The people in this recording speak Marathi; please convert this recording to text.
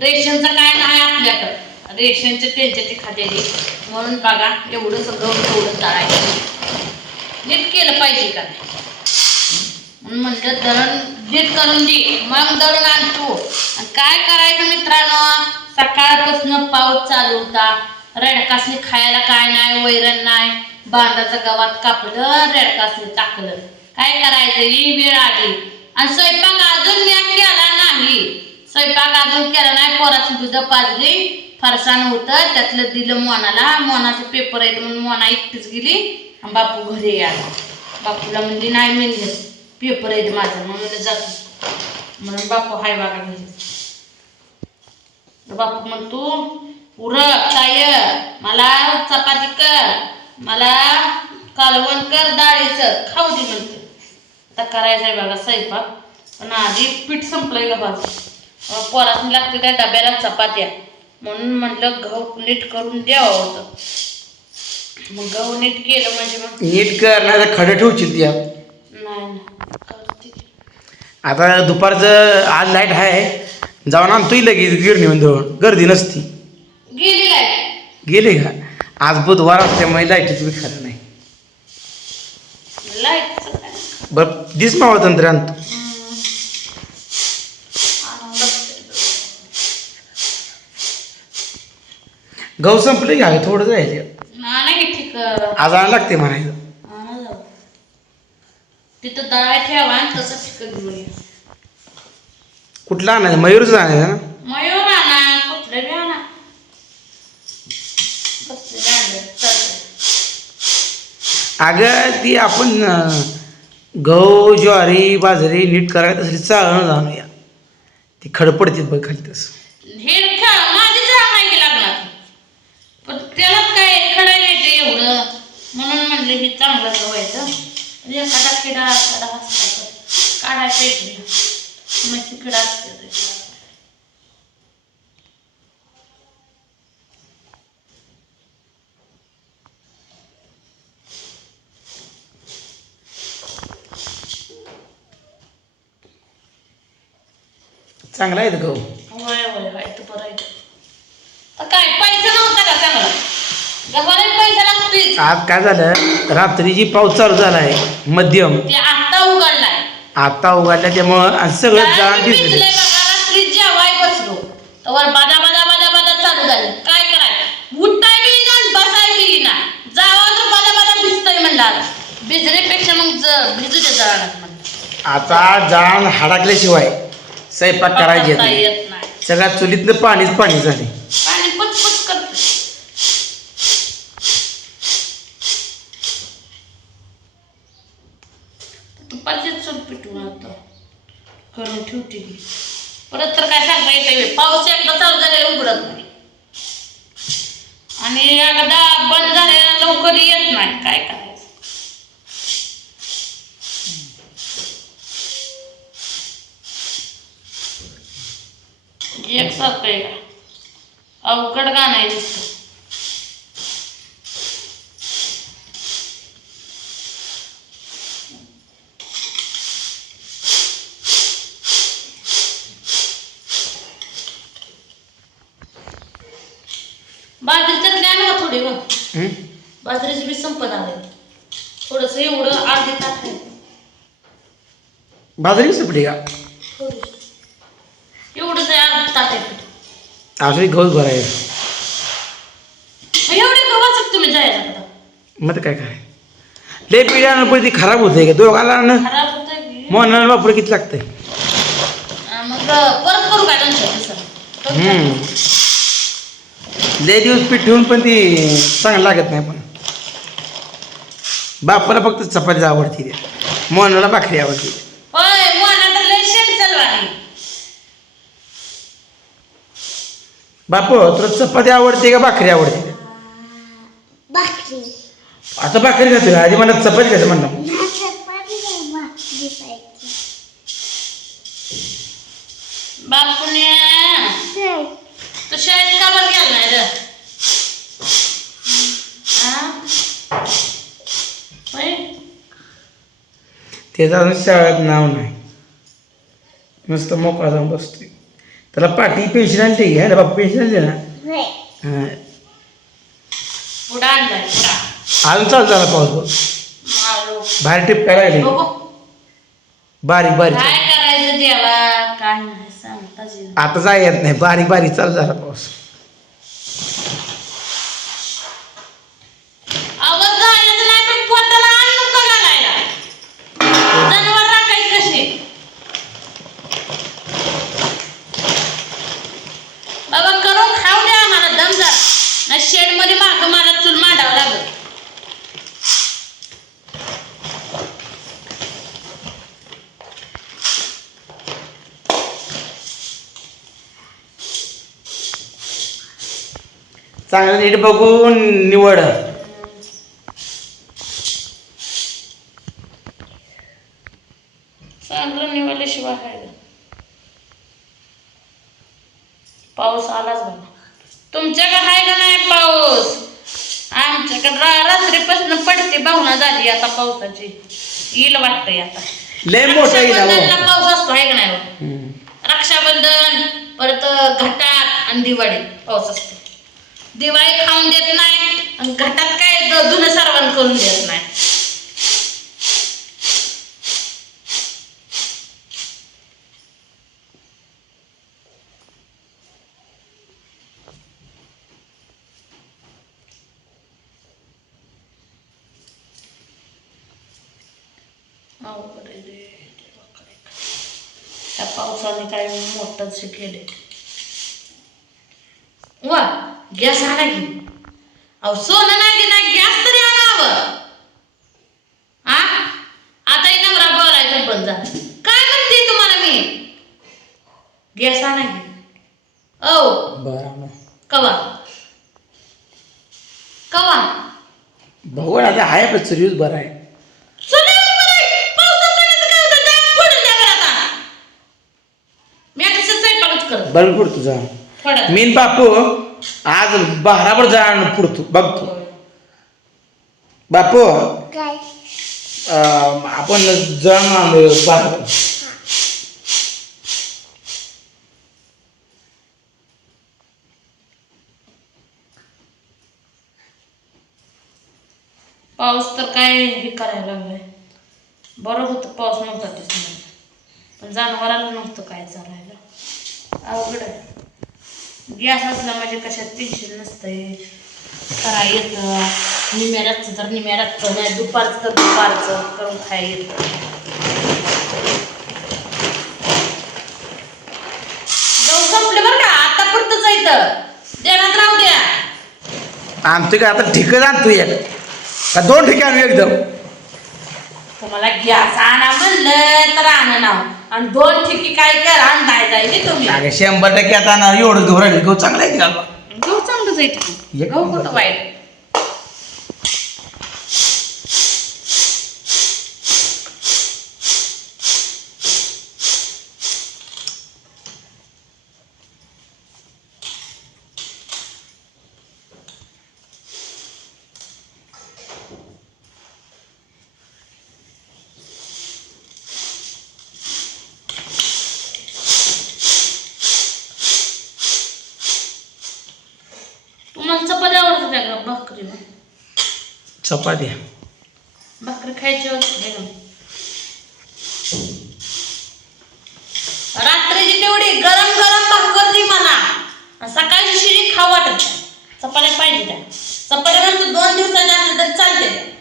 रेशनचं काय नाही आपल्याकडं? रेशनचे त्यांच्या ते खात्याचे. म्हणून बघा एवढं सगळं एवढं तळायचं नीट केलं पाहिजे का? नाही म्हणून म्हटलं दळण नीट करून दे. मग दळण आणतो. आणि काय करायचं मित्रांनो? सकाळपासून पाऊस चालू होता. रेडकासने खायला काय नाही वैरण नाही. बांधाचं गवात कापलं रेडकासने टाकलं. काय करायचं? ही वेळ आली. आणि स्वयंपाक अजून मी केला नाही. स्वयंपाक अजून केला नाही पोराची दुध पाजली फरसाण होतं त्यातलं दिलं मोनाला. मोनाचे पेपर आहेत म्हणून मोना एकटीच गेली आणि बापू घरी आला. बापूला म्हणली नाही मी पेपर आहेत माझं. म्हणून म्हणलं जातो म्हणून बापू हाय बागा घरी. बापू म्हणतो उर ताय मला चपाती कर मला कालवण कर डाळीचं खाऊ दे म्हणते. आता करायचं आहे बघा स्वयंपाक. पण आधी पीठ संपलंय का बाजू पोरात लागते त्या डब्याला चपात्या. म्हणून म्हटलं गहू नीट करून द्यावं होतं. मग गहू नीट केलं म्हणजे मग? नीट कर नाही तर खडं ठेवशील नाही करते. आता दुपारचं आज लाइट आहे जाऊन आणतोय लगेच गिरणी म्हणून गर्दी नसती. गेली काय गेले का? आज बुधवार असल्यामुळे लाईटीचं बी खरं नाही. बरं दिस मावळ तंत्र आणतो गहू संपले का थोडं जायचं. ठीक आज आणायला लागते म्हणायचं. आणा जाऊ. तिथं डाळ ठेवा आणि तसं ठिकत घेऊन या. कुठलं आणायचं? मयूरच आणायचं ना? मयूर आणा कुठलं बी आणा. कसलं बी आणलं चालतंय. अगं ती आपण अं, गहू ज्वारी बाजरी नीट करायला तसली चाळणं जाणूया ती खडपडते बघ खाली तसं. हे खा माझी जाण नाही की लागणार पण त्याला काय खडाय नाही ते एवढं म्हणून म्हणले हे चांगलं व्हायचं एखादा किडा एखादा असता. काढायचा इकडे मग तिकडं असते. चांगला आहे गहू? होय होय होय तू बरं आहे. तर काय पैसा नव्हता का चांगला? गव्हाला आज काय झालं? रात्रीची पाऊस चालू झाला आहे मध्यम. ते आता उघडलाय. आता उघडल्या त्यामुळं आणि सगळं जाण रात्री जेवाय बसलो. तर बादा बादा बादा बादा चालू झालं. काय करायचं उठाय गेली ना आणि बसाय गेली ना. जावा तर बादा बादा भिजतोय म्हणला भिजण्यापेक्षा मग ज- भिजू दे आता जाण हाडाकल्याशिवाय स्वयंपाक करायचे. येत नाही. सगळ्या चुलीतलं पाणीच पाणी झाले पाणी पचपच करते तुपाचीच चूल पिटून आता. करून ठेवते मी. परत तर काय सांगता येते पाऊस एकदा चालू झालेला उघडत नाही. आणि एकदा बंद झालेला लवकर येत नाही. काय करायचं? सात आहे का? अवघड गाणं आहे नुसतं बाजरीचं ज्ञान का थोडी ग हं? बाजरीची बी संपत आले. थोडस एवढं अर्धी आहे. बाजरी सपडी का? एवढंच आहे अर्धी ताट आहे. अजून गहूच भरायचं. एवढे गव्हाच तुम्ही आता मग तर काय काय? लय पण ती खराब होते का? दोघाला खराब वापर किती लागतंय? मग परत करू काय हम्म. लय दिवस पीठ ठेवून पण ती चांगलं लागत नाही पण. बापाला फक्त चपाती आवडते ती. मोहनाला भाकरी आवडते होय मोना तर लय शेट चालू आहे बापू तुला चपाती आवडते का भाकरी आवडते? भाकरी. आता भाकरी खातो आधी मला चपाती खायचं म्हणलं चपाती नाही भाकरी पाहिजे बापूने तू शाळेत का बरं गेला नाही रे हा? होय? त्याचं अजून शाळेत नाव नाही. नुसतं मोकळा जाऊन बसतोय. त्याला पाठी पेन्शन आणते घ्या ना बाबा पेन्शन आणते ना? होय हां. पुढं आणलाय पुढा अजून चालू झाला पाऊस बघ. मारो. बाहेर टिपकायला लागले. बघू. बारीक बारीक. काय करायचं देवा काय नाही सांगताच येत नाही. आता जाय येत नाही. बारीक बारीक चालू झाला पाऊस. चांगलं नीट बघून निवड चांगलं निवडल्याशिवाय? पाऊस आलाच बघा तुमच्याकडे आहे का नाही पाऊस आमच्याकडे रात्रीपासून पडते भावना झाली आता पावसाची येईल वाटतंय आता लय मोठा. पाऊस असतो आहे का नाही? हम्म. रक्षाबंधन परत घटात आणि दिवाळी पाऊस असतो दिवाळी खाऊन देत नाही घटात काय द- धुणं सर्वांना करून देत नाही. त्या पावसाने काय मोठंच केले गॅस आणा की? अहो सोनं नाही की नाही गॅस तरी आणावं आ? आता नवरा बोलायचं बंद झालं काय म्हणते तुम्हाला मी? गॅस आणा की? औ कवा? कवा? बघू ना आता आहे पण सिरियस बरं आहे? जा, पुढं तुझा. मीन बापू आज बहारावर जाण पुढतो बघतो. बापू आपण जण आणलो बहारावर पाऊस तर काय हे करायला लागलाय. बरं होतं पाऊस नव्हता पण जनावराला नव्हतं काय चालायला. अवघड आहे. गॅस असला म्हणजे कशात टेन्शन नसतंय. करा येतं. निम्या रातचं तर निम्या रातचं नाही दुपारचं तर दुपारचं करून खायला येतं. गहू संपले बरं का? आता पुरतच इथं देण्यात राहू द्या. आमचं काय आता ठिकं आणतो एक? का दोन ठिकाण एकदम? तुम्हाला गॅस आणा म्हणलं तर आणा नाव. आणि दोन ठिकी काय कर आणताय जायचे तुम्ही. अगं शंभर टक्के आता ना एवढं राहिले गहू चांगला आहे की? घालवा गहू चांगलंच आहे ठिकी. एक गहू नंबर. कुठं वाईट तुम्हाला चपाती आवडतं त्या का भाकरी भाकरी खायची रात्रीची तेवढी गरम गरम भाकर दे मला सकाळची शिळी खाऊ वाटत. चपात्या पाहिजे त्या. चपात्या नंतर दोन दिवसाच्या असल्या तरी चालते.